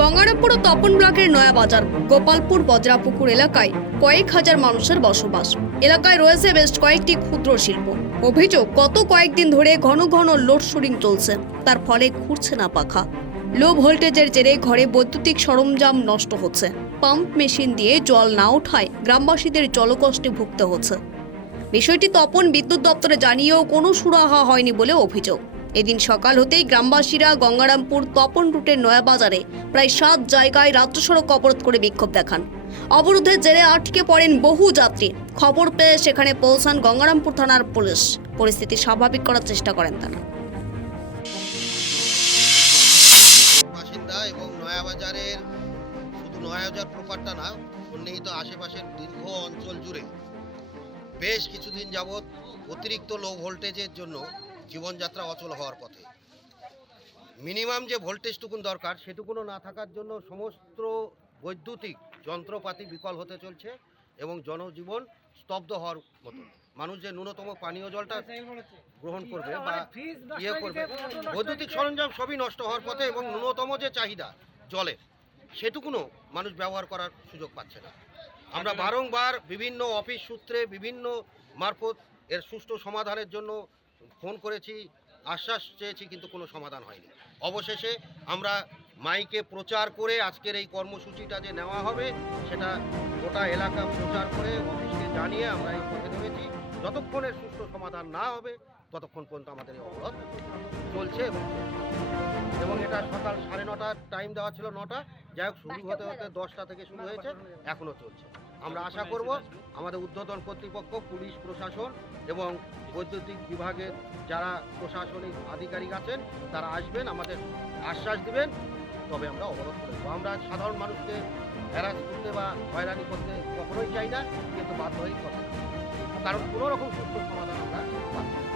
গঙ্গারামপুর ও তপন ব্লকের নয়াবাজার গোপালপুর বজরাপুকুর এলাকায় কয়েক হাজার মানুষের বসবাস। এলাকায় রয়েছে বেশ কয়েকটি ক্ষুদ্র শিল্প। অভিযোগ, গত কয়েকদিন ধরে ঘন ঘন লোডশেডিং চলছে, তার ফলে ঘুরছে না পাখা। লো ভোল্টেজের জেরে ঘরে বৈদ্যুতিক সরঞ্জাম নষ্ট হচ্ছে। পাম্প মেশিন দিয়ে জল না ওঠায় গ্রামবাসীদের জলকষ্টে ভুগতে হচ্ছে। বিষয়টি তপন বিদ্যুৎ দপ্তরে জানিয়েও কোনো সুরাহা হয়নি বলে অভিযোগ। এদিন সকাল হতেই গ্রামবাসীরা গঙ্গারামপুর তপন রুটের নয়াবাজারে প্রায় 7 জায়গায় রাজ্য সড়ক অবরোধ করে বিক্ষোভ দেখান। অবরোধের জেরে আটকে পড়েন বহু যাত্রী। খবর পেয়ে সেখানে পৌঁছান গঙ্গারামপুর থানার পুলিশ। পরিস্থিতি স্বাভাবিক করার চেষ্টা করেন তারা। বাসিন্দা এবং নয়াবাজারের শুধু নয়াবাজার প্রপারটা না, সন্নিহিত আশেপাশের দীর্ঘ অঞ্চল জুড়ে বেশ কিছুদিন যাবৎ অতিরিক্ত লো ভোল্টেজের জন্য জীবনযাত্রা অচল হওয়ার পথে। মিনিমাম যে ভোল্টেজটুকুন দরকার সেটুকুনও না থাকার জন্য সমস্ত বৈদ্যুতিক যন্ত্রপাতি বিকল হতে চলছে এবং জনজীবন স্তব্ধ হওয়ার মতো। মানুষ যে ন্যূনতম পানীয় জলটা গ্রহণ করবে বা করবে, বৈদ্যুতিক সরঞ্জাম সবই নষ্ট হওয়ার পথে এবং ন্যূনতম যে চাহিদা জলের সেটুকুনও মানুষ ব্যবহার করার সুযোগ পাচ্ছে না। আমরা বারংবার বিভিন্ন অফিস সূত্রে বিভিন্ন মারফত এর সুষ্ঠু সমাধানের জন্য ফোন করেছি, আশ্বাস চেয়েছি, কিন্তু কোনো সমাধান হয়নি। অবশেষে আমরা মাইকে প্রচার করে আজকের এই কর্মসূচিটা যে নেওয়া হবে সেটা গোটা এলাকা প্রচার করে অফিসকে জানিয়ে আমরা এই পথে নেমেছি। যতক্ষণের সুষ্ঠু সমাধান না হবে ততক্ষণ পর্যন্ত আমাদের এই অবরোধ চলছে এবং এটা সকাল 9:30 টাইম দেওয়া ছিল, 9টা, যাই হোক শুরু হতে হতে 10টা থেকে শুরু হয়েছে, এখনও চলছে। আমরা আশা করব আমাদের ঊর্ধ্বতন কর্তৃপক্ষ, পুলিশ প্রশাসন এবং বৈদ্যুতিক বিভাগের যারা প্রশাসনিক আধিকারিক আছেন তারা আসবেন, আমাদের আশ্বাস দিবেন, তবে আমরা অবরোধ করব। আমরা সাধারণ মানুষকে হ্যারাস করতে বা হয়রানি করতে কখনোই চাই না, কিন্তু বাধ্য হয়েই করতে, কারণ কোনো রকম সুস্থ সমাধান আমরা পাচ্ছি না।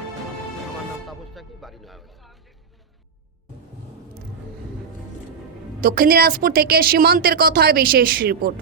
আমার নাম তাপস চাকি, বাড়ি নয়াবাজার। দক্ষিণ দিনাজপুর থেকে সীমান্তের কথার বিশেষ রিপোর্ট।